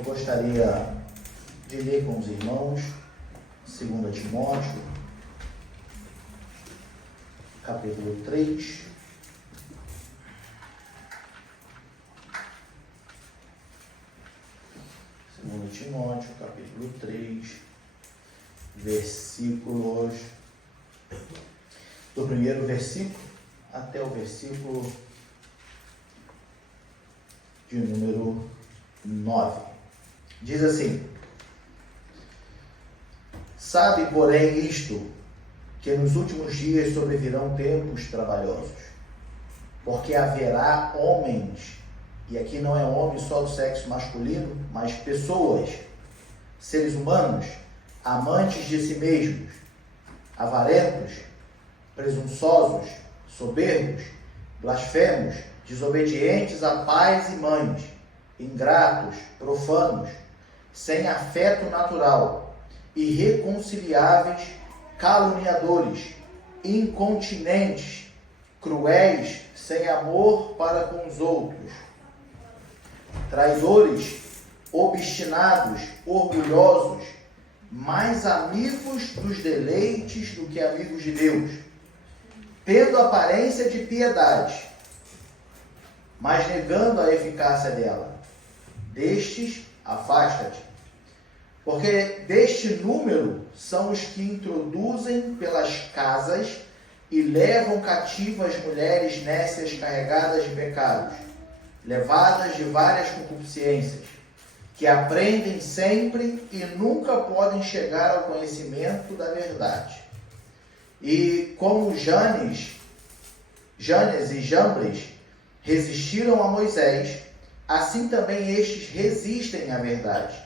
Eu gostaria de ler com os irmãos 2 Timóteo, capítulo 3. Segundo Timóteo, capítulo 3, versículos, do primeiro versículo até o versículo de número 9. Diz assim: sabe, porém, isto, que nos últimos dias sobrevirão tempos trabalhosos, porque haverá homens, e aqui não é homem só do sexo masculino, mas pessoas, seres humanos, amantes de si mesmos, avarentos, presunçosos, soberbos, blasfemos, desobedientes a pais e mães, ingratos, profanos, sem afeto natural, irreconciliáveis, caluniadores, incontinentes, cruéis, sem amor para com os outros, traidores, obstinados, orgulhosos, mais amigos dos deleites do que amigos de Deus, tendo aparência de piedade, mas negando a eficácia dela. Destes, afasta-te, porque deste número são os que introduzem pelas casas e levam cativas mulheres nécias carregadas de pecados, levadas de várias concupiscências, que aprendem sempre e nunca podem chegar ao conhecimento da verdade. E como Janes e Jambres resistiram a Moisés, assim também estes resistem à verdade,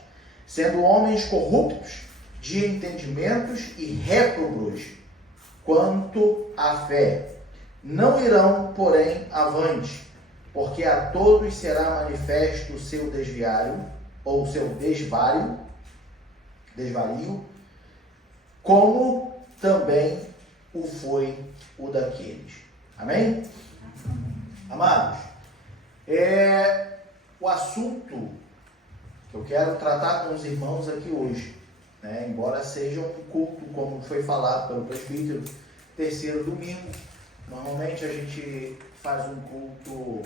sendo homens corruptos de entendimentos e réprobos quanto à fé. Não irão, porém, avante, porque a todos será manifesto o seu desvario, como também o foi o daqueles. Amém? Amados, o assunto que eu quero tratar com os irmãos aqui hoje, né, embora seja um culto, como foi falado pelo presbítero, terceiro domingo, normalmente a gente faz um culto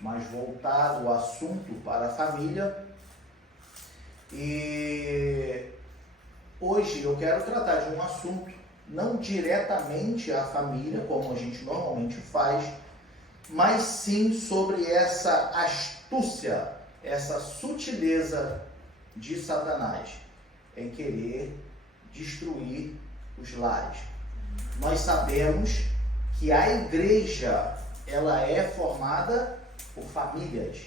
mais voltado ao assunto para a família, e hoje eu quero tratar de um assunto não diretamente à família, como a gente normalmente faz, mas sim sobre essa astúcia, essa sutileza de Satanás em querer destruir os lares. Nós sabemos que a igreja, ela é formada por famílias.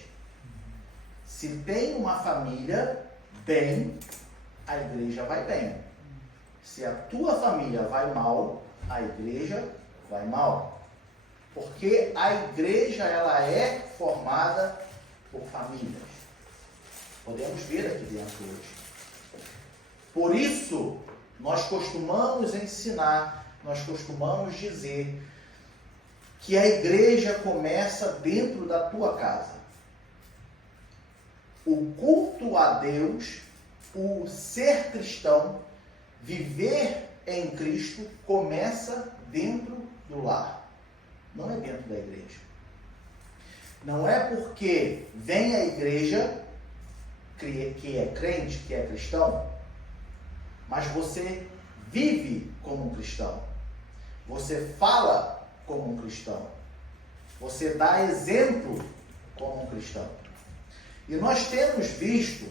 Se tem uma família bem, a igreja vai bem. Se a tua família vai mal, a igreja vai mal. Porque a igreja, ela é formada por famílias. Podemos ver aqui dentro hoje. Por isso, nós costumamos ensinar, nós costumamos dizer que a igreja começa dentro da tua casa. O culto a Deus, o ser cristão, viver em Cristo, começa dentro do lar. Não é dentro da igreja. Não é porque vem a igreja, que é crente, que é cristão, mas você vive como um cristão. Você fala como um cristão. Você dá exemplo como um cristão. E nós temos visto,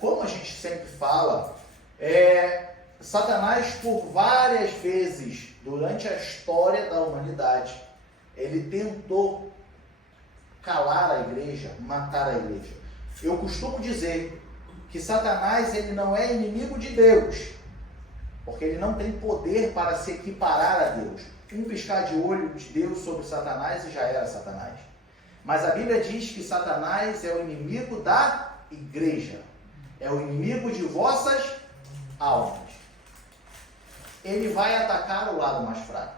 como a gente sempre fala, Satanás, por várias vezes, durante a história da humanidade, ele tentou calar a igreja, matar a igreja. Eu costumo dizer que Satanás, ele não é inimigo de Deus, porque ele não tem poder para se equiparar a Deus. Um piscar de olho de Deus sobre Satanás e já era Satanás. Mas a Bíblia diz que Satanás é o inimigo da igreja, é o inimigo de vossas almas. Ele vai atacar o lado mais fraco.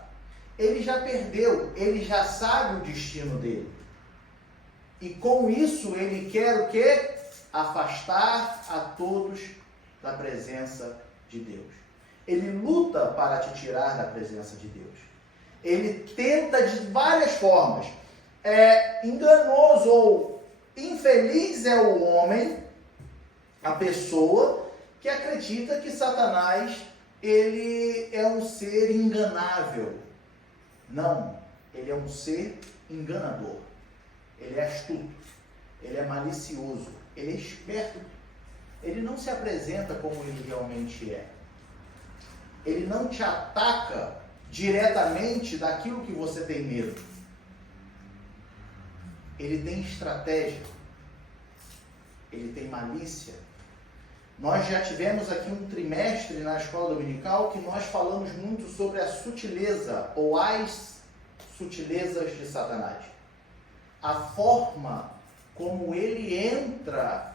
Ele já perdeu, ele já sabe o destino dele. E com isso ele quer o quê? afastar a todos da presença de Deus. Ele luta para te tirar da presença de Deus. Ele tenta de várias formas. Enganoso ou infeliz é o homem, a pessoa que acredita que Satanás ele é um ser enganável. Não, ele é um ser enganador. Ele é astuto, ele é malicioso, ele é esperto. Ele não se apresenta como ele realmente é. Ele não te ataca diretamente daquilo que você tem medo. Ele tem estratégia. Ele tem malícia. Nós já tivemos aqui um trimestre na escola dominical que nós falamos muito sobre a sutileza ou as sutilezas de Satanás. A forma como ele entra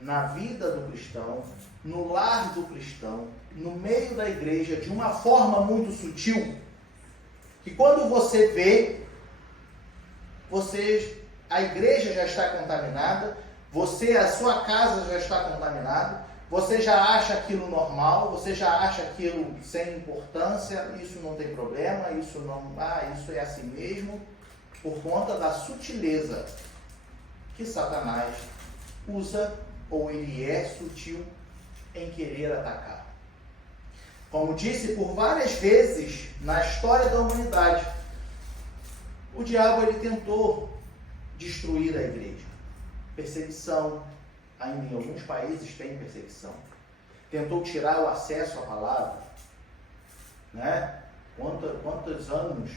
na vida do cristão, no lar do cristão, no meio da igreja, de uma forma muito sutil, que quando você vê, a igreja já está contaminada, a sua casa já está contaminada, você já acha aquilo normal, você já acha aquilo sem importância, isso não tem problema, isso é assim mesmo, por conta da sutileza que Satanás usa, ou ele é sutil em querer atacar. Como disse por várias vezes na história da humanidade, o diabo ele tentou destruir a igreja. Perseguição, ainda em alguns países tem perseguição. Tentou tirar o acesso à palavra. Né? Quantos anos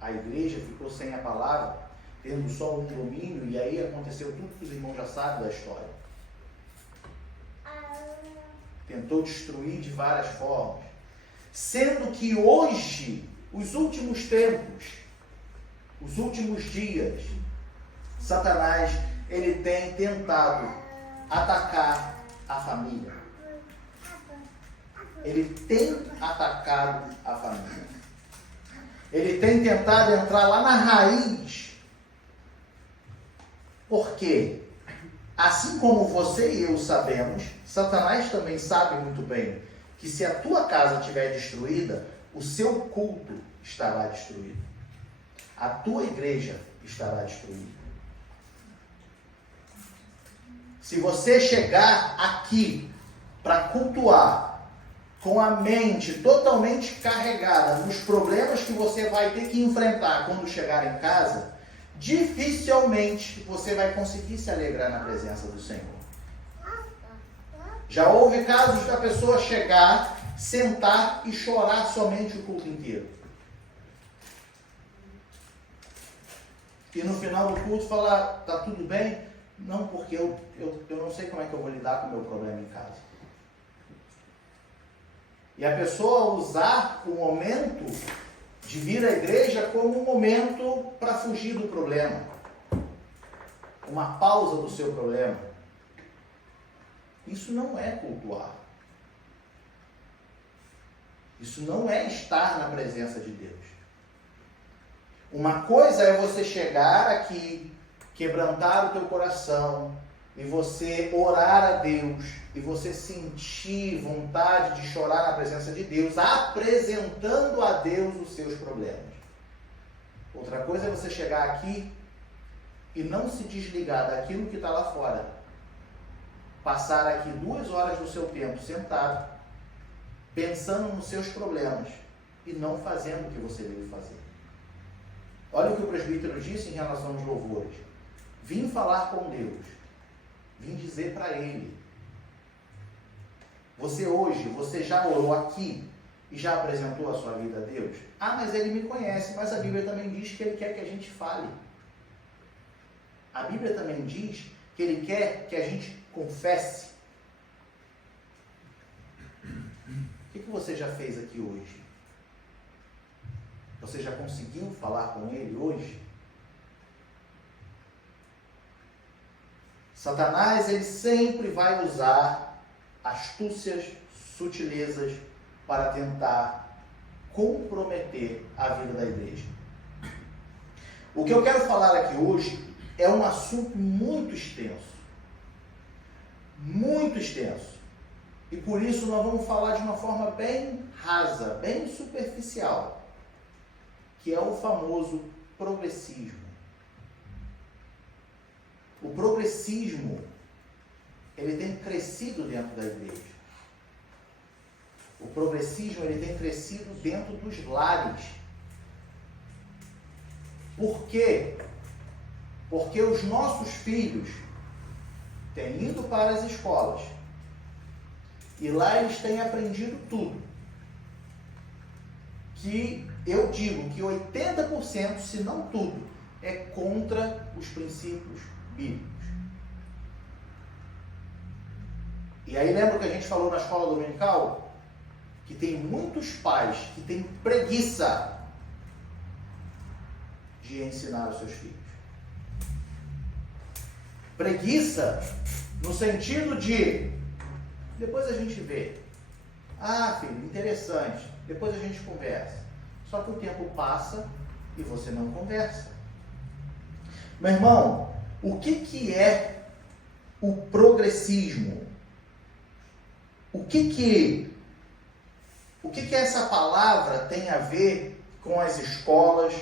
a igreja ficou sem a palavra, tendo só um domínio, e aí aconteceu tudo que os irmãos já sabem da história. Tentou destruir de várias formas. Sendo que hoje, os últimos tempos, os últimos dias, Satanás, ele tem tentado atacar a família. Ele tem atacado a família. Ele tem tentado entrar lá na raiz. Por quê? Assim como você e eu sabemos, Satanás também sabe muito bem que se a tua casa estiver destruída, o seu culto estará destruído. A tua igreja estará destruída. Se você chegar aqui para cultuar com a mente totalmente carregada nos problemas que você vai ter que enfrentar quando chegar em casa, dificilmente você vai conseguir se alegrar na presença do Senhor. Já houve casos da pessoa chegar, sentar e chorar somente o culto inteiro. E no final do culto falar, tá tudo bem? Não, porque eu não sei como é que eu vou lidar com o meu problema em casa. E a pessoa usar o momento de vir à igreja como um momento para fugir do problema. Uma pausa do seu problema. Isso não é cultuar. Isso não é estar na presença de Deus. Uma coisa é você chegar aqui, quebrantar o teu coração, e você orar a Deus, e você sentir vontade de chorar na presença de Deus, apresentando a Deus os seus problemas. Outra coisa é você chegar aqui e não se desligar daquilo que está lá fora. Passar aqui 2 horas do seu tempo sentado, pensando nos seus problemas e não fazendo o que você deve fazer. Olha o que o presbítero disse em relação aos louvores. Vim falar com Deus. Vim dizer para Ele. Você já orou aqui e já apresentou a sua vida a Deus? Ah, mas Ele me conhece. Mas a Bíblia também diz que Ele quer que a gente fale. A Bíblia também diz que Ele quer que a gente confesse. O que você já fez aqui hoje? Você já conseguiu falar com Ele hoje? Satanás, ele sempre vai usar astúcias, sutilezas para tentar comprometer a vida da igreja. O que eu quero falar aqui hoje é um assunto muito extenso. muito extenso. E por isso nós vamos falar de uma forma bem rasa, bem superficial, que é o famoso progressismo. O progressismo, ele tem crescido dentro da igreja. O progressismo, ele tem crescido dentro dos lares. Por quê? Porque os nossos filhos têm ido para as escolas e lá eles têm aprendido tudo. Que eu digo que 80%, se não tudo, é contra os princípios bíblicos. E aí lembra que a gente falou na escola dominical? Que tem muitos pais que têm preguiça de ensinar os seus filhos. Preguiça no sentido de depois a gente vê. Ah, filho, interessante. Depois a gente conversa. Só que o tempo passa e você não conversa. Meu irmão, o que é o progressismo? O que essa palavra tem a ver com as escolas,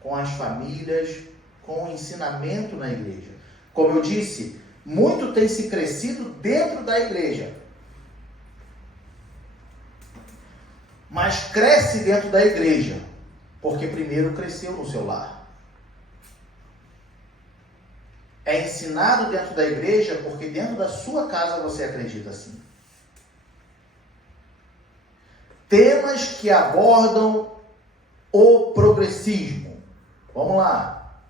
com as famílias, com o ensinamento na igreja? Como eu disse, muito tem se crescido dentro da igreja. Mas cresce dentro da igreja, porque primeiro cresceu no seu lar. É ensinado dentro da igreja, porque dentro da sua casa você acredita assim. Temas que abordam o progressismo. Vamos lá.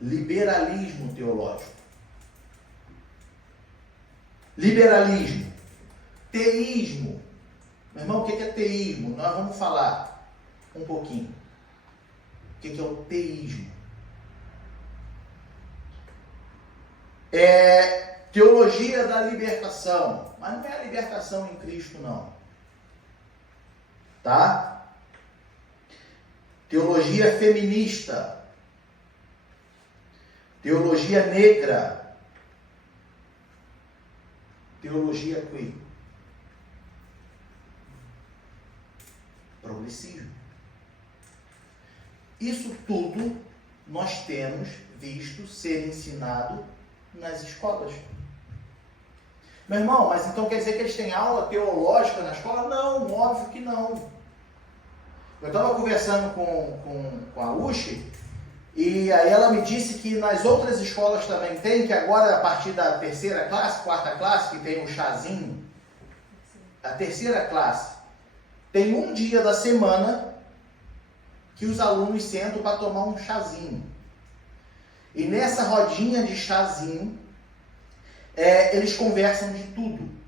Liberalismo teológico. Liberalismo. Teísmo. Meu irmão, o que é teísmo? Nós vamos falar um pouquinho. O que é o teísmo? É teologia da libertação. Mas não é a libertação em Cristo, não. Tá? Teologia feminista. Teologia negra. Teologia queer. Progressismo. Isso tudo nós temos visto ser ensinado nas escolas. Meu irmão, mas então quer dizer que eles têm aula teológica na escola? Não, óbvio que não. Eu estava conversando com a Uchi, e aí ela me disse que nas outras escolas também tem, que agora a partir da terceira classe, quarta classe, que tem o chazinho, a terceira classe, tem um dia da semana que os alunos sentam para tomar um chazinho. E nessa rodinha de chazinho, eles conversam de tudo.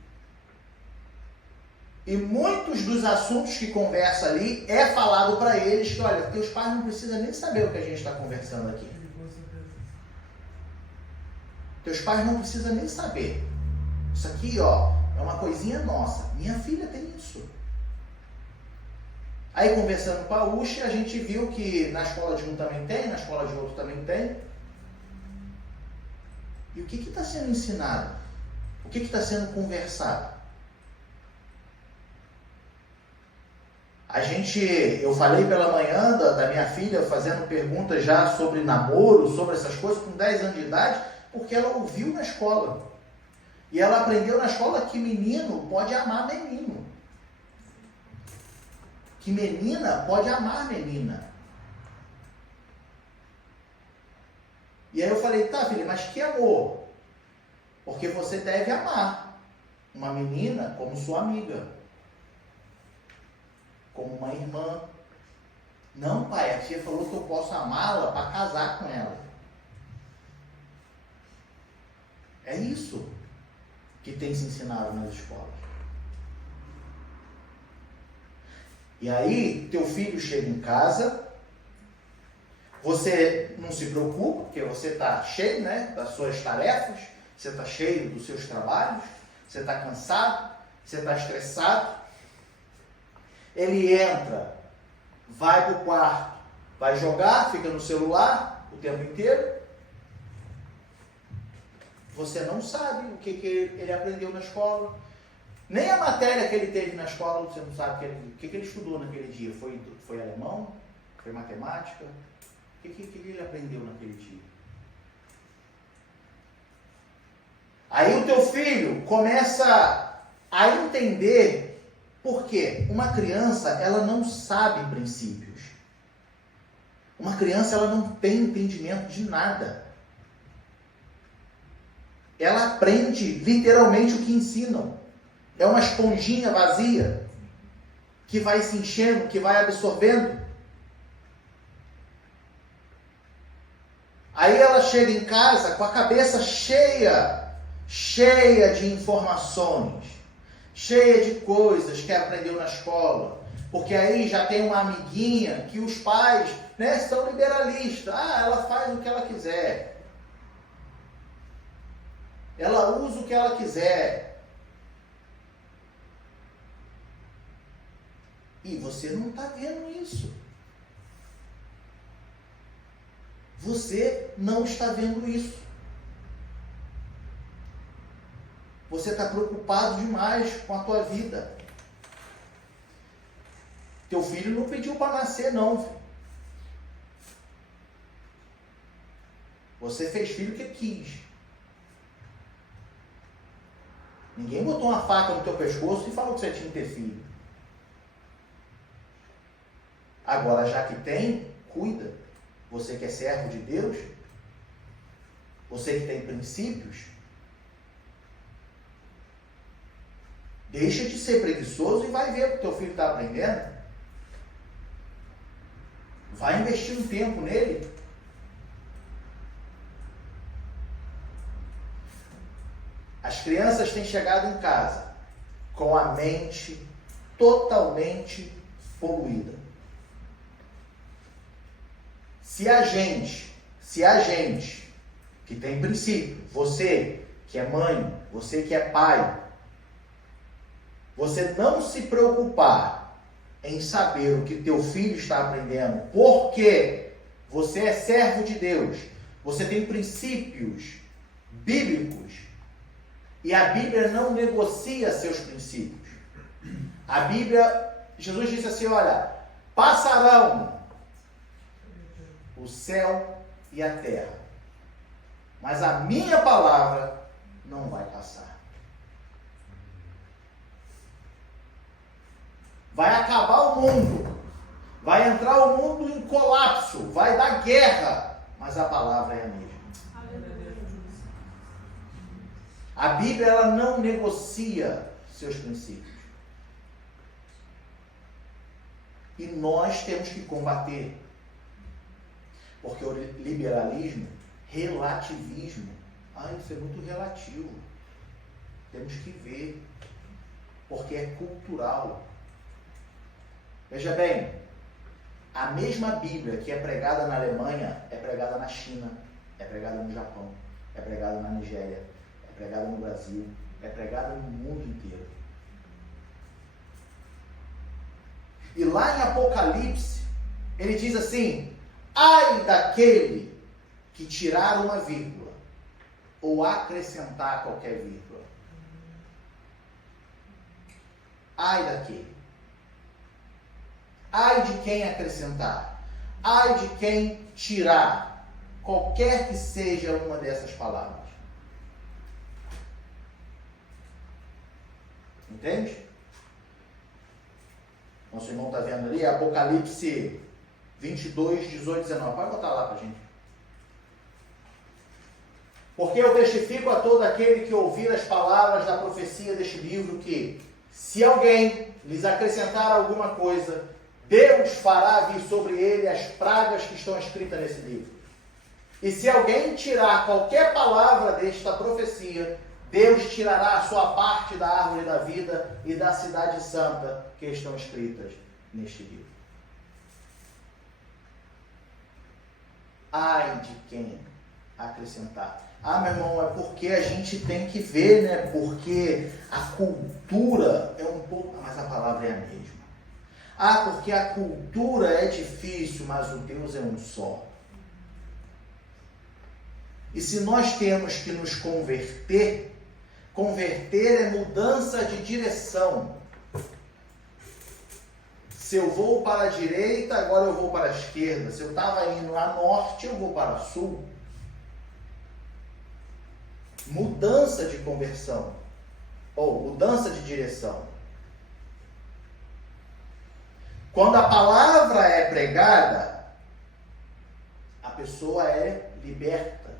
E muitos dos assuntos que conversa ali é falado para eles que, olha, teus pais não precisam nem saber o que a gente está conversando aqui. Teus pais não precisam nem saber. Isso aqui, ó, é uma coisinha nossa. Minha filha tem isso. Aí, conversando com a Uchi, a gente viu que na escola de um também tem, na escola de outro também tem. E o que está sendo ensinado? O que está sendo conversado? Eu falei pela manhã da minha filha, fazendo perguntas já sobre namoro, sobre essas coisas, com 10 anos de idade, porque ela ouviu na escola. E ela aprendeu na escola que menino pode amar menino. Que menina pode amar menina. E aí eu falei, tá, filha, mas que amor? Porque você deve amar uma menina como sua amiga, como uma irmã. Não, pai, a tia falou que eu posso amá-la para casar com ela. É isso que tem se ensinado nas escolas. E aí, teu filho chega em casa, você não se preocupa, porque você está cheio, né, das suas tarefas, você está cheio dos seus trabalhos, você está cansado, você está estressado. Ele entra, vai para o quarto, vai jogar, fica no celular o tempo inteiro. você não sabe o que ele aprendeu na escola. Nem a matéria que ele teve na escola, você não sabe o que ele estudou naquele dia. Foi alemão? Foi matemática? O que ele aprendeu naquele dia? Aí o teu filho começa a entender por quê. Uma criança, ela não sabe princípios. Uma criança, ela não tem entendimento de nada. Ela aprende literalmente o que ensinam. É uma esponjinha vazia que vai se enchendo, que vai absorvendo. Aí ela chega em casa com a cabeça cheia de informações, cheia de coisas que aprendeu na escola. Porque aí já tem uma amiguinha que os pais, são liberalistas. Ela faz o que ela quiser. Ela usa o que ela quiser. E você não está vendo isso. Você não está vendo isso. Você está preocupado demais com a tua vida. Teu filho não pediu para nascer, não. Filho. Você fez filho que quis. Ninguém botou uma faca no teu pescoço e falou que você tinha que ter filho. Agora, já que tem, cuida. Você que é servo de Deus, você que tem princípios, deixa de ser preguiçoso e vai ver o que teu filho está aprendendo. Vai investir um tempo nele. As crianças têm chegado em casa com a mente totalmente poluída. Se a gente que tem princípio, você que é mãe, você que é pai, você não se preocupar em saber o que teu filho está aprendendo, porque você é servo de Deus, você tem princípios bíblicos, e a Bíblia não negocia seus princípios. A Bíblia, Jesus disse assim, olha, passarão o céu e a terra, mas a minha palavra não vai passar. Vai acabar o mundo, vai entrar o mundo em colapso, vai dar guerra, mas a palavra é a mesma. A Bíblia, ela não negocia seus princípios. E nós temos que combater. Porque o liberalismo, relativismo, isso é muito relativo. Temos que ver. Porque é cultural. Veja bem, a mesma Bíblia que é pregada na Alemanha, é pregada na China, é pregada no Japão, é pregada na Nigéria, é pregada no Brasil, é pregada no mundo inteiro. E lá em Apocalipse, ele diz assim, ai daquele que tirar uma vírgula, ou acrescentar qualquer vírgula. Ai daquele. Ai de quem acrescentar. Ai de quem tirar qualquer que seja uma dessas palavras. Entende? Nosso irmão está vendo ali, Apocalipse 22, 18, 19. Pode botar lá para a gente. Porque eu testifico a todo aquele que ouvir as palavras da profecia deste livro que, se alguém lhes acrescentar alguma coisa, Deus fará vir sobre ele as pragas que estão escritas nesse livro. E se alguém tirar qualquer palavra desta profecia, Deus tirará a sua parte da árvore da vida e da cidade santa que estão escritas neste livro. Ai de quem acrescentar. Meu irmão, é porque a gente tem que ver, né? Porque a cultura é um pouco... Mas a palavra é a mesma. Porque a cultura é difícil, mas o Deus é um só. E se nós temos que nos converter, converter é mudança de direção. Se eu vou para a direita, agora eu vou para a esquerda. Se eu estava indo a norte, eu vou para sul. Mudança de conversão. Ou mudança de direção. Quando a palavra é pregada, a pessoa é liberta.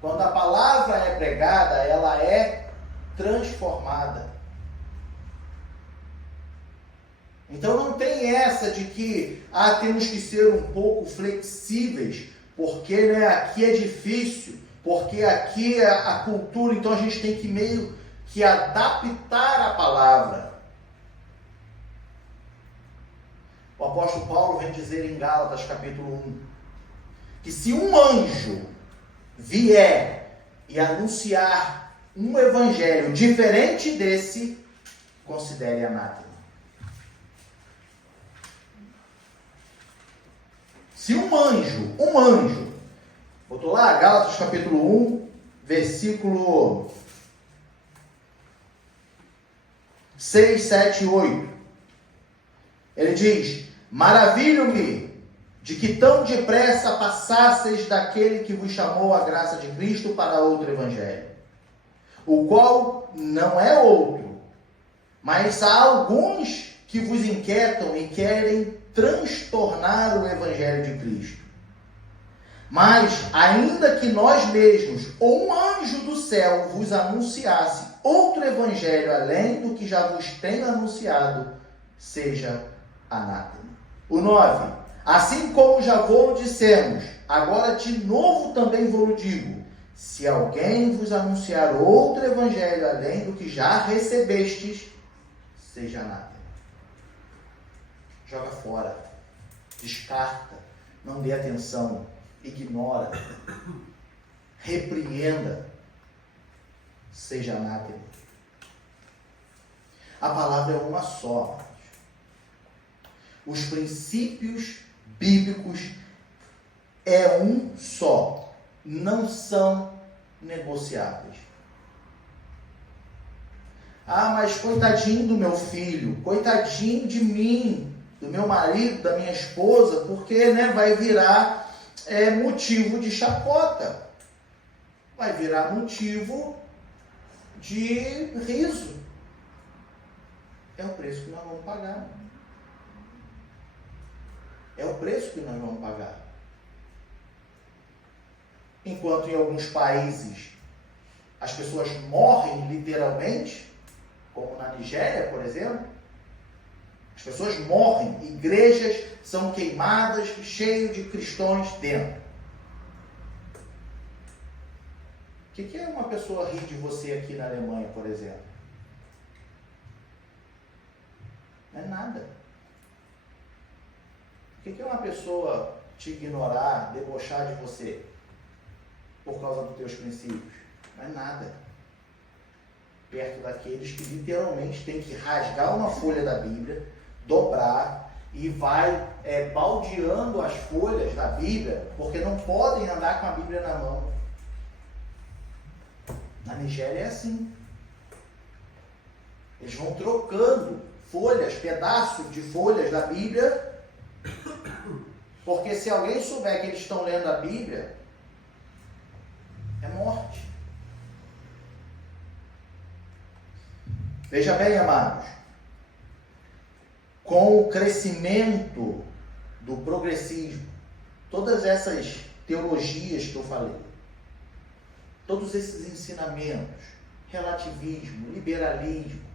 Quando a palavra é pregada, ela é transformada. Então não tem essa de que temos que ser um pouco flexíveis, porque aqui é difícil, porque aqui é a cultura, então a gente tem que meio que adaptar a palavra. O apóstolo Paulo vem dizer em Gálatas capítulo 1, que se um anjo vier e anunciar um evangelho diferente desse, considere anátema. Se um anjo, botou lá, Gálatas capítulo 1, versículo 6, 7 e 8. Ele diz: maravilho-me de que tão depressa passasseis daquele que vos chamou a graça de Cristo para outro evangelho, o qual não é outro, mas há alguns que vos inquietam e querem transtornar o evangelho de Cristo. Mas, ainda que nós mesmos, ou um anjo do céu, vos anunciasse outro evangelho além do que já vos tenho anunciado, seja anátema. O 9. Assim como já vou dissemos, agora de novo também vou digo, se alguém vos anunciar outro evangelho além do que já recebestes, seja anátema. Joga fora, descarta, não dê atenção, ignora, repreenda, seja anátema. A palavra é uma só. Os princípios bíblicos é um só, não são negociáveis. Mas coitadinho do meu filho, coitadinho de mim, do meu marido, da minha esposa, porque vai virar motivo de chacota, vai virar motivo de riso. É o preço que nós vamos pagar. É o preço que nós vamos pagar. Enquanto em alguns países as pessoas morrem literalmente, como na Nigéria, por exemplo, as pessoas morrem, igrejas são queimadas, cheias de cristãos dentro. O que é uma pessoa rir de você aqui na Alemanha, por exemplo? Não é nada. O que é uma pessoa te ignorar, debochar de você por causa dos teus princípios? Não é nada. Perto daqueles que literalmente tem que rasgar uma folha da Bíblia, dobrar e vai baldeando as folhas da Bíblia, porque não podem andar com a Bíblia na mão. Na Nigéria é assim. Eles vão trocando folhas, pedaços de folhas da Bíblia, porque se alguém souber que eles estão lendo a Bíblia, é morte. Veja bem, amados, com o crescimento do progressismo, todas essas teologias que eu falei, todos esses ensinamentos, relativismo, liberalismo,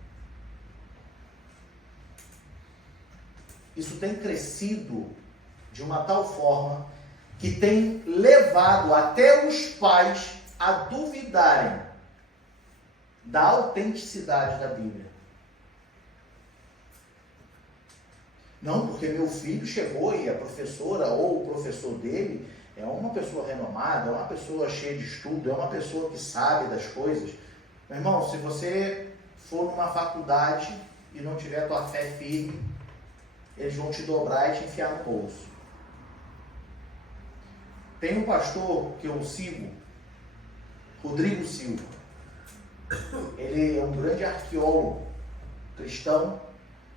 isso tem crescido de uma tal forma que tem levado até os pais a duvidarem da autenticidade da Bíblia. Não, porque meu filho chegou e a professora ou o professor dele é uma pessoa renomada, é uma pessoa cheia de estudo, é uma pessoa que sabe das coisas. Meu irmão, se você for numa faculdade e não tiver a tua fé firme, eles vão te dobrar e te enfiar no bolso. Tem um pastor que eu sigo, Rodrigo Silva. Ele é um grande arqueólogo cristão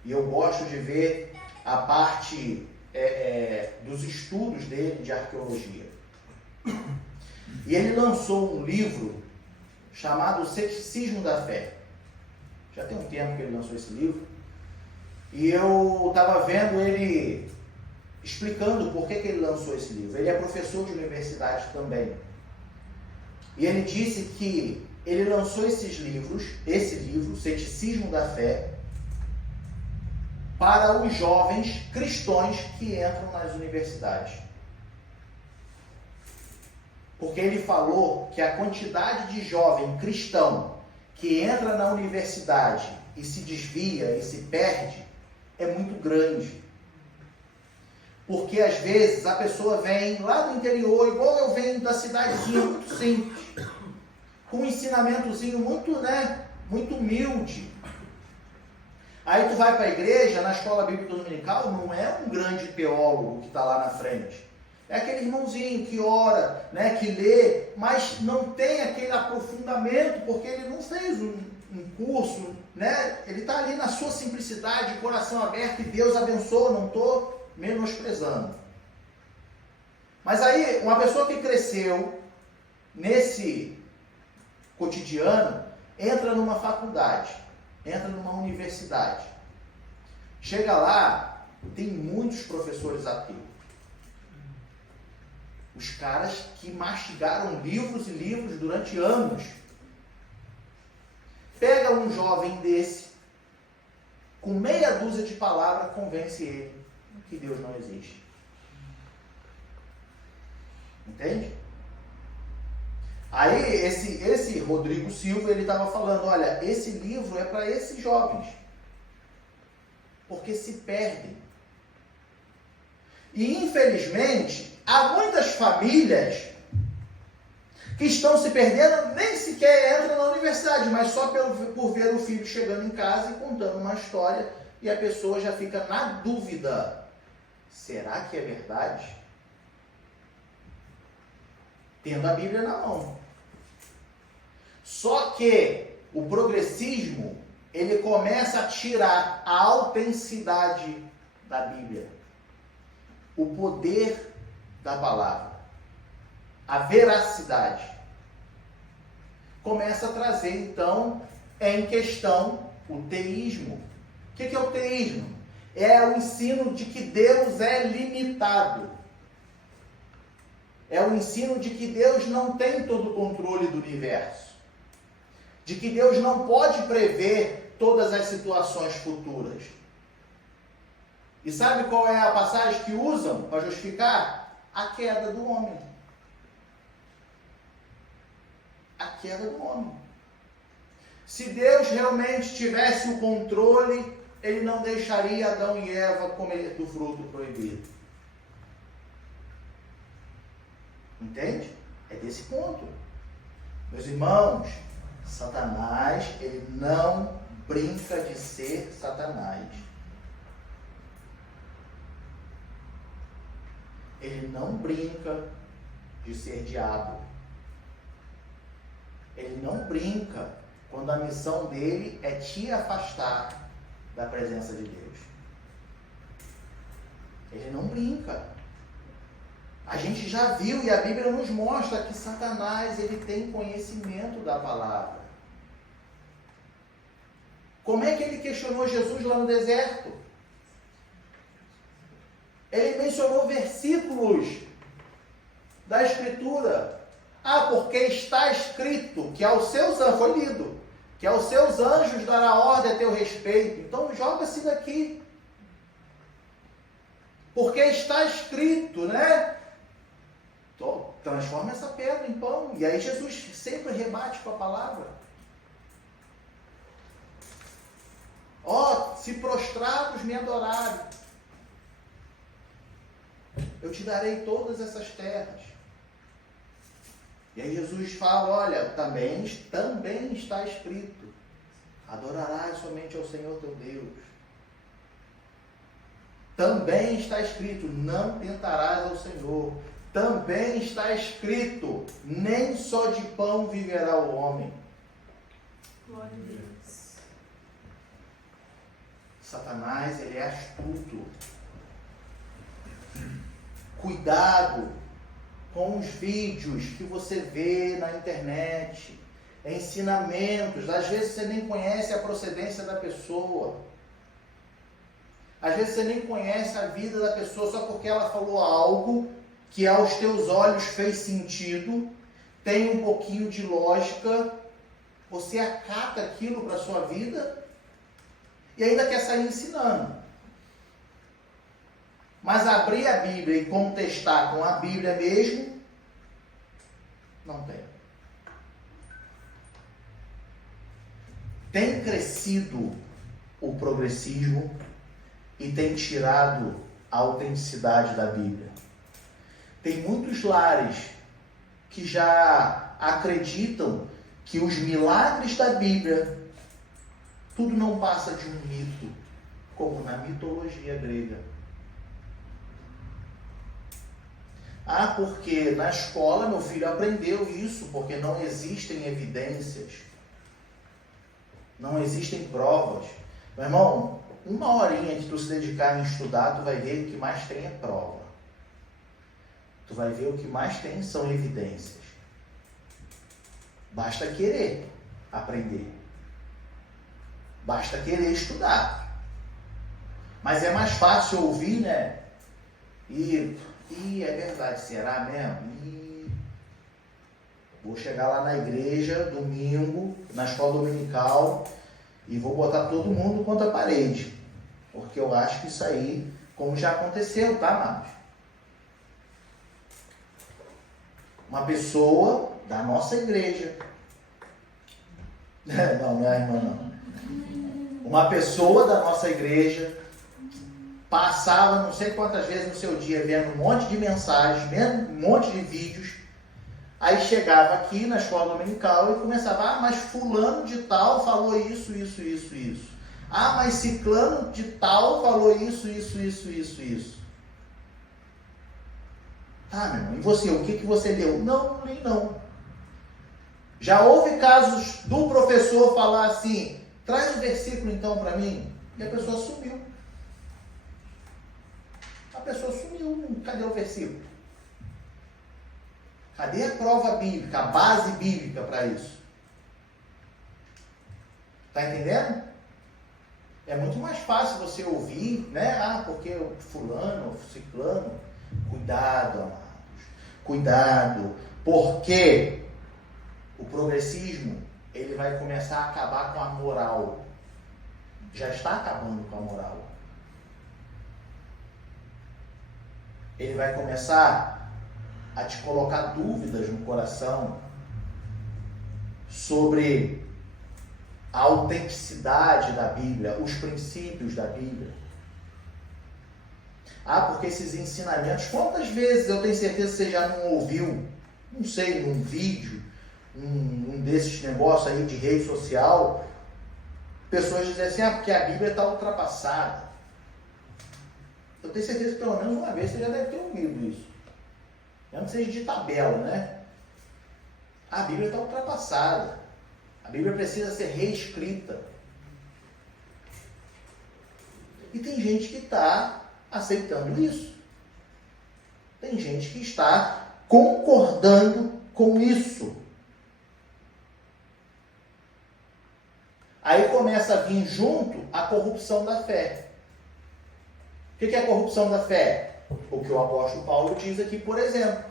e eu gosto de ver a parte dos estudos dele de arqueologia. E ele lançou um livro chamado O Ceticismo da Fé. Já tem um tempo que ele lançou esse livro. E eu estava vendo ele explicando por que ele lançou esse livro. Ele é professor de universidade também. E ele disse que ele lançou esse livro, Ceticismo da Fé, para os jovens cristãos que entram nas universidades. Porque ele falou que a quantidade de jovem cristão que entra na universidade e se desvia e se perde é muito grande. Porque às vezes a pessoa vem lá do interior, igual eu venho da cidadezinha, muito simples, com um ensinamentozinho muito humilde. Aí tu vai para a igreja, na escola bíblica dominical, não é um grande teólogo que está lá na frente. É aquele irmãozinho que ora, que lê, mas não tem aquele aprofundamento, porque ele não fez um curso, Ele está ali na sua simplicidade, coração aberto, e Deus abençoa, não estou menosprezando. Mas aí, uma pessoa que cresceu nesse cotidiano, entra numa faculdade, entra numa universidade. Chega lá, tem muitos professores ateus. Os caras que mastigaram livros e livros durante anos. Pega um jovem desse, com meia dúzia de palavras, convence ele que Deus não existe. Entende? Aí, esse Rodrigo Silva, ele estava falando, olha, esse livro é para esses jovens. Porque se perdem. E, infelizmente, há muitas famílias que estão se perdendo, nem sequer entram na universidade, mas só por ver o filho chegando em casa e contando uma história, e a pessoa já fica na dúvida. Será que é verdade? Tendo a Bíblia na mão. Só que o progressismo, ele começa a tirar a autenticidade da Bíblia, o poder da palavra, a veracidade. Começa a trazer, então, em questão o teísmo. O que é o teísmo? É o ensino de que Deus é limitado. É o ensino de que Deus não tem todo o controle do universo. De que Deus não pode prever todas as situações futuras. E sabe qual é a passagem que usam para justificar? A queda do homem. A queda do homem. Se Deus realmente tivesse o controle, Ele não deixaria Adão e Eva comer do fruto proibido. Entende? É desse ponto. Meus irmãos, Satanás, ele não brinca de ser Satanás. Ele não brinca de ser diabo. Ele não brinca quando a missão dele é te afastar da presença de Deus. Ele não brinca. A gente já viu e a Bíblia nos mostra que Satanás, ele tem conhecimento da palavra. Como é que ele questionou Jesus lá no deserto? Ele mencionou versículos da Escritura. Porque está escrito que aos seus anjos, foi lido, que aos seus anjos dará ordem a teu respeito. Então joga-se daqui. Porque está escrito, transforma essa pedra em pão. E aí Jesus sempre rebate com a palavra. Se prostrados me adorarem, eu te darei todas essas terras. E aí Jesus fala, olha, também está escrito, adorarás somente ao Senhor teu Deus. Também está escrito, não tentarás ao Senhor. também está escrito: nem só de pão viverá o homem. Glória a Deus. Satanás, ele é astuto. Cuidado com os vídeos que você vê na internet, ensinamentos. Às vezes você nem conhece a procedência da pessoa. Às vezes você nem conhece a vida da pessoa só porque ela falou algo que aos teus olhos fez sentido, tem um pouquinho de lógica, você acata aquilo para a sua vida e ainda quer sair ensinando. Mas abrir a Bíblia e contestar com a Bíblia mesmo, não tem. Tem crescido o progressismo e tem tirado a autenticidade da Bíblia. Tem muitos lares que já acreditam que os milagres da Bíblia, tudo não passa de um mito, como na mitologia grega. Ah, porque na escola meu filho aprendeu isso, porque não existem evidências, não existem provas. Meu irmão, uma horinha que tu se dedicar em estudar, tu vai ver que o que mais tem é prova. Tu vai ver o que mais tem são evidências. Basta querer aprender. Basta querer estudar. Mas é mais fácil ouvir, né? E é verdade, será mesmo? Vou chegar lá na igreja, domingo, na escola dominical, e vou botar todo mundo contra a parede. Porque eu acho que isso aí, como já aconteceu, tá, amados? Uma pessoa da nossa igreja. Não é a irmã, não. Uma pessoa da nossa igreja passava não sei quantas vezes no seu dia vendo um monte de mensagens, vendo um monte de vídeos. Aí chegava aqui na escola dominical e começava: mas fulano de tal falou isso. Mas ciclano de tal falou isso. Tá, meu irmão, e você? O que você leu? Não li não. Já houve casos do professor falar assim: traz o versículo então para mim. E a pessoa sumiu. Cadê o versículo? Cadê a prova bíblica, a base bíblica para isso? Tá entendendo? É muito mais fácil você ouvir, né? Porque o fulano, o ciclano. Cuidado, amados. Cuidado. Porque o progressismo, ele vai começar a acabar com a moral. Já está acabando com a moral. Ele vai começar a te colocar dúvidas no coração sobre a autenticidade da Bíblia, os princípios da Bíblia. Porque esses ensinamentos, quantas vezes eu tenho certeza que você já não ouviu, não sei, num vídeo, um desses negócios aí de rede social, pessoas dizem assim: porque a Bíblia está ultrapassada. Eu tenho certeza que pelo menos uma vez você já deve ter ouvido isso. Eu não seja de tabela, né? A Bíblia está ultrapassada. A Bíblia precisa ser reescrita. E tem gente que está aceitando isso. Tem gente que está concordando com isso. Aí começa a vir junto a corrupção da fé. O que é a corrupção da fé? O que o apóstolo Paulo diz aqui, por exemplo.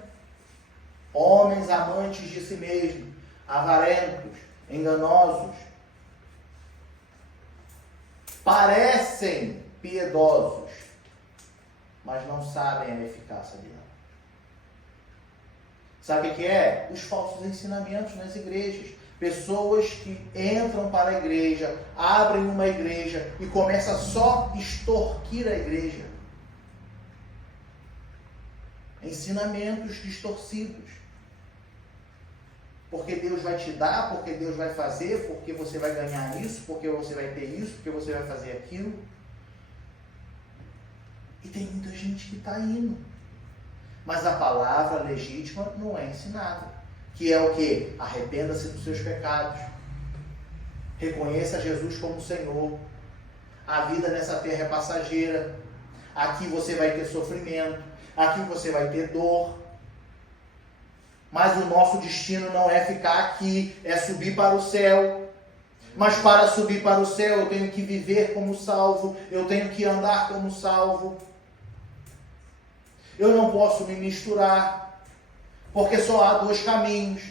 Homens amantes de si mesmos, avarentos, enganosos, parecem piedosos, mas não sabem a eficácia dela. Sabe o que é? Os falsos ensinamentos nas igrejas. Pessoas que entram para a igreja, abrem uma igreja e começam só a extorquir a igreja. Ensinamentos distorcidos. Porque Deus vai te dar, porque Deus vai fazer, porque você vai ganhar isso, porque você vai ter isso, porque você vai fazer aquilo. E tem muita gente que está indo. Mas a palavra legítima não é ensinada. Que é o quê? Arrependa-se dos seus pecados. Reconheça Jesus como Senhor. A vida nessa terra é passageira. Aqui você vai ter sofrimento. Aqui você vai ter dor. Mas o nosso destino não é ficar aqui, é subir para o céu. Mas para subir para o céu eu tenho que viver como salvo. Eu tenho que andar como salvo. Eu não posso me misturar. Porque só há dois caminhos.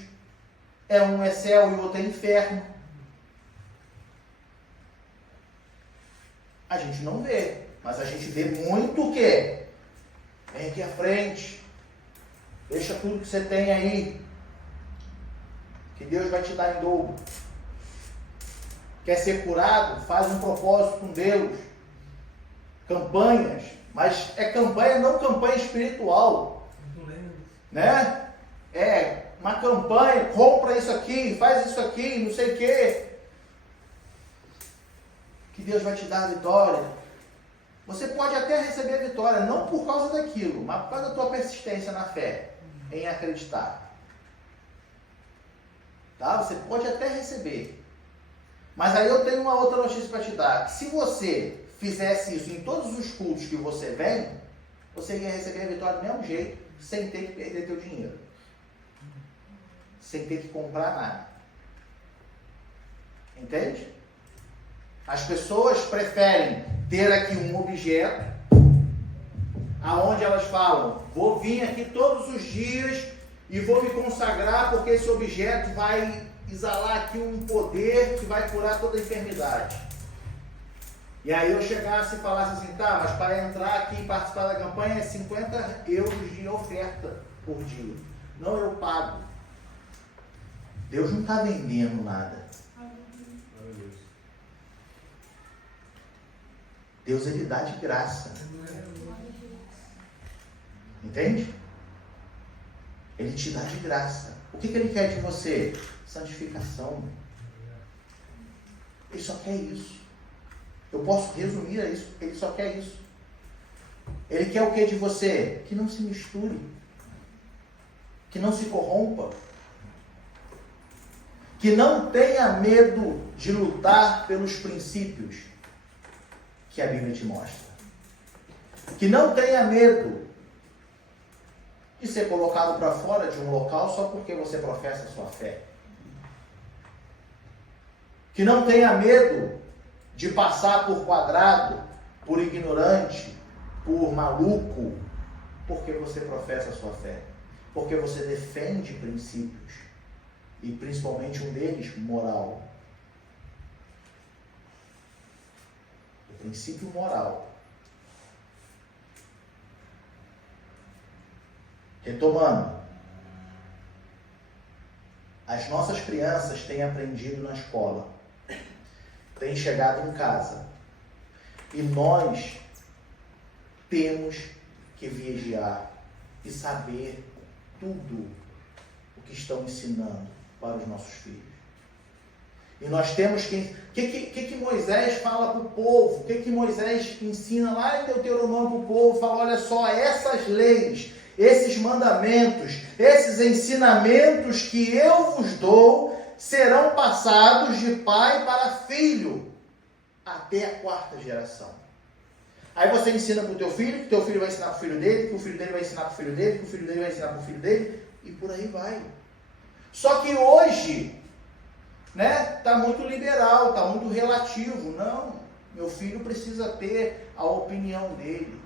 Um é céu e o outro é inferno. A gente não vê. Mas a gente vê muito o quê? Vem aqui à frente. Deixa tudo que você tem aí. Que Deus vai te dar em dobro. Quer ser curado? Faz um propósito com Deus. Campanhas. Mas é campanha, não campanha espiritual. Né? É uma campanha, compra isso aqui, faz isso aqui, não sei o quê. Que Deus vai te dar a vitória. Você pode até receber a vitória, não por causa daquilo, mas por causa da tua persistência na fé, em acreditar. Tá? Você pode até receber. Mas aí eu tenho uma outra notícia para te dar. Que se você fizesse isso em todos os cultos que você vem, você ia receber a vitória do mesmo jeito, sem ter que perder teu dinheiro. Sem ter que comprar nada. Entende? As pessoas preferem ter aqui um objeto, aonde elas falam, vou vir aqui todos os dias e vou me consagrar porque esse objeto vai exalar aqui um poder que vai curar toda a enfermidade. E aí eu chegasse e falasse assim, tá, mas para entrar aqui e participar da campanha é 50 euros de oferta por dia. Não, eu pago. Deus não está vendendo nada. Deus, ele dá de graça. Entende? Ele te dá de graça. O que ele quer de você? Santificação. Ele só quer isso. Eu posso resumir a isso. Ele só quer isso. Ele quer o que de você? Que não se misture. Que não se corrompa. Que não tenha medo de lutar pelos princípios que a Bíblia te mostra. Que não tenha medo de ser colocado para fora de um local só porque você professa a sua fé. Que não tenha medo de passar por quadrado, por ignorante, por maluco, porque você professa a sua fé. Porque você defende princípios. E principalmente um deles, moral. O princípio moral. Retomando. As nossas crianças têm aprendido na escola. Têm chegado em casa. E nós temos que vigiar e saber tudo o que estão ensinando para os nossos filhos. E nós temos que... O que Moisés fala para o povo? O que Moisés ensina lá em Deuteronômio para o povo? Fala, olha só, essas leis, esses mandamentos, esses ensinamentos que eu vos dou, serão passados de pai para filho, até a 4ª geração. Aí você ensina para o teu filho, que o teu filho vai ensinar para o filho dele, que o filho dele vai ensinar para o filho dele, que o filho dele vai ensinar para o filho dele, e por aí vai. Só que hoje, né, está muito liberal, está muito relativo. Não, meu filho precisa ter a opinião dele.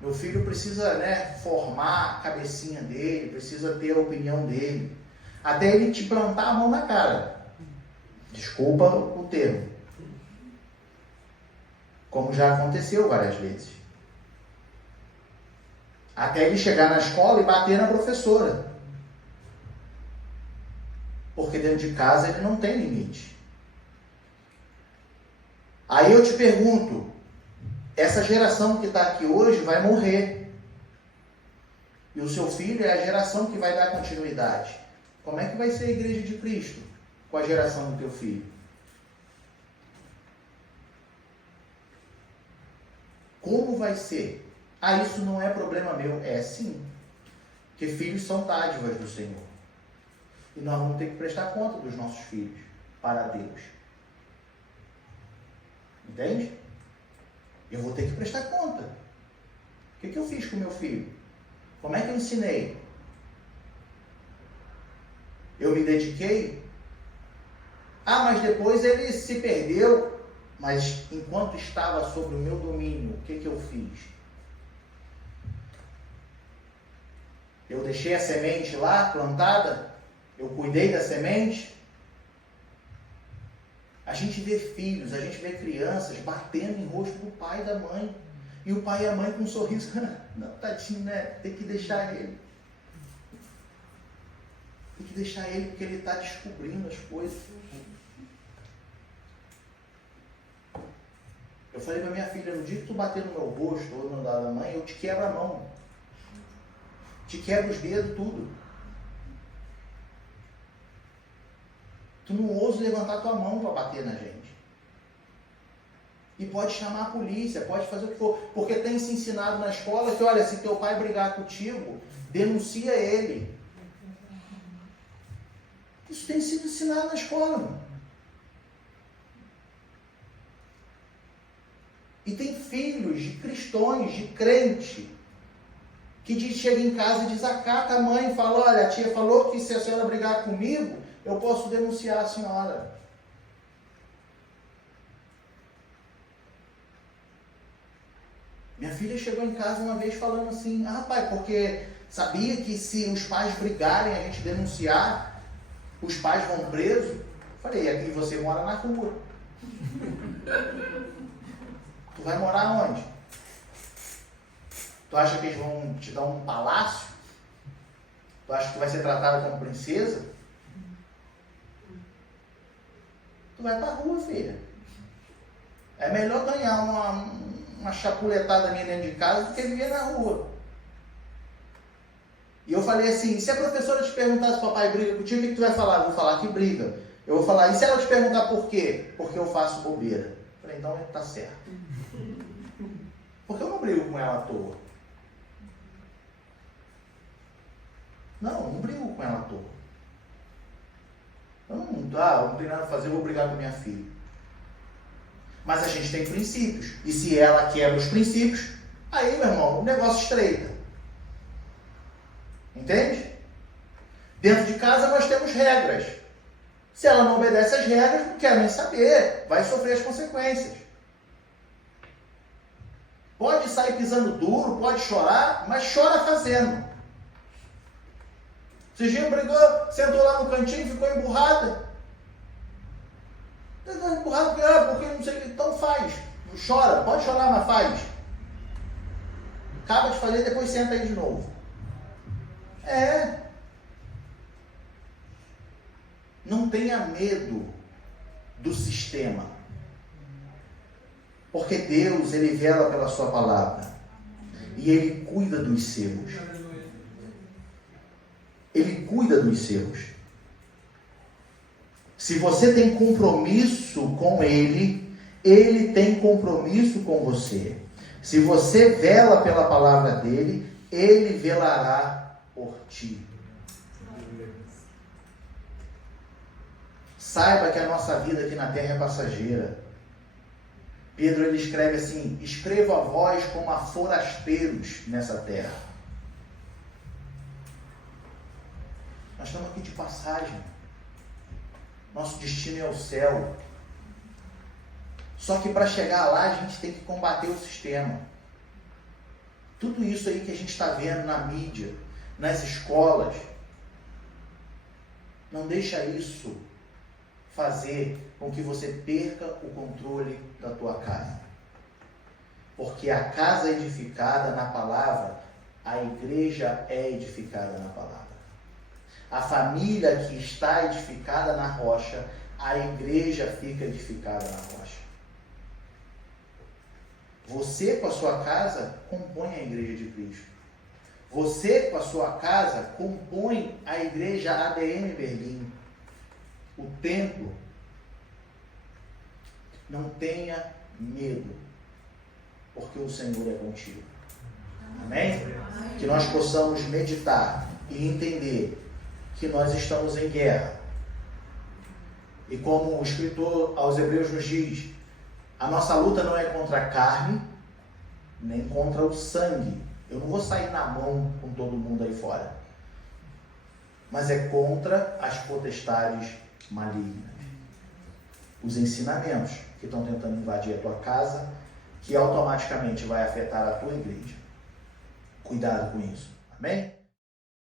Meu filho precisa, né, formar a cabecinha dele, precisa ter a opinião dele. Até ele te plantar a mão na cara. Desculpa o termo. Como já aconteceu várias vezes. Até ele chegar na escola e bater na professora. Porque dentro de casa ele não tem limite. Aí eu te pergunto, essa geração que está aqui hoje vai morrer. E o seu filho é a geração que vai dar continuidade. Como é que vai ser a igreja de Cristo com a geração do teu filho? Como vai ser? Ah, isso não é problema meu. É sim. Porque filhos são dádivas do Senhor. E nós vamos ter que prestar conta dos nossos filhos para Deus. Entende? Eu vou ter que prestar conta. O que eu fiz com meu filho? Como é que eu ensinei? Eu me dediquei? Ah, mas depois ele se perdeu. Mas enquanto estava sob o meu domínio, o que eu fiz? Eu deixei a semente lá plantada? Eu cuidei da semente? A gente vê filhos, a gente vê crianças batendo em rosto do pai e da mãe. E o pai e a mãe com um sorriso. Não, tadinho, né? Tem que deixar ele. Tem que deixar ele porque ele está descobrindo as coisas. Eu falei para minha filha, no dia que tu bater no meu rosto ou no da mãe, eu te quebro a mão. Te quebro os dedos, tudo. Tu não ousa levantar tua mão para bater na gente. E pode chamar a polícia, pode fazer o que for. Porque tem se ensinado na escola que, olha, se teu pai brigar contigo, denuncia ele. Isso tem sido ensinado na escola, mano. E tem filhos de cristãos, de crente, que chega em casa e desacata a mãe e fala, olha, a tia falou que se a senhora brigar comigo, eu posso denunciar a senhora. Minha filha chegou em casa uma vez falando assim, ah, pai, porque sabia que se os pais brigarem, a gente denunciar, os pais vão presos? Falei, aqui você mora na rua. Tu vai morar onde? Tu acha que eles vão te dar um palácio? Tu acha que tu vai ser tratada como princesa? Tu vai pra rua, filha. É melhor ganhar uma chapuletada minha dentro de casa do que viver na rua. E eu falei assim, se a professora te perguntar se o papai briga contigo, o que tu vai falar? Eu vou falar que briga. Eu vou falar, e se ela te perguntar por quê? Porque eu faço bobeira. Eu falei, então tá certo. Porque eu não brigo com ela à toa. Não brigo com ela à toa. Eu não tenho nada a fazer, eu vou brigar com minha filha. Mas a gente tem princípios. E se ela quebra os princípios, aí, meu irmão, o negócio estreita. Entende? Dentro de casa nós temos regras. Se ela não obedece às regras, não quer nem saber. Vai sofrer as consequências. Pode sair pisando duro, pode chorar, mas chora fazendo. Esse dia brigou, sentou lá no cantinho, ficou emburrada. Ficou emburrada porque não sei o que. Então faz. Chora, pode chorar, mas faz. Acaba de fazer, depois senta aí de novo. Não tenha medo do sistema. Porque Deus, Ele vela pela sua palavra. E Ele cuida dos seus. Ele cuida dos seus. Se você tem compromisso com Ele, Ele tem compromisso com você. Se você vela pela palavra dEle, Ele velará por ti. Saiba que a nossa vida aqui na terra é passageira. Pedro, ele escreve assim, escrevo a vós como a forasteiros nessa terra. Nós estamos aqui de passagem. Nosso destino é o céu. Só que para chegar lá, a gente tem que combater o sistema. Tudo isso aí que a gente está vendo na mídia, nas escolas, não deixa isso fazer com que você perca o controle da tua casa. Porque a casa edificada na palavra, a igreja é edificada na palavra. A família que está edificada na rocha, a igreja fica edificada na rocha. Você com a sua casa compõe a igreja de Cristo. Você com a sua casa compõe a igreja ADM Berlim. O templo. Não tenha medo, porque o Senhor é contigo. Amém? Que nós possamos meditar e entender que nós estamos em guerra. E como o escritor aos Hebreus nos diz, a nossa luta não é contra a carne, nem contra o sangue. Eu não vou sair na mão com todo mundo aí fora. Mas é contra as potestades malignas. Os ensinamentos que estão tentando invadir a tua casa, que automaticamente vai afetar a tua igreja. Cuidado com isso. Amém?